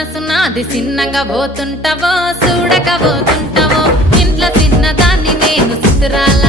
మనసు నాది చిన్నగా పోతుంటావో చూడక పోతుంటావో ఇంట్లో చిన్నదాన్ని నేను చిత్రాల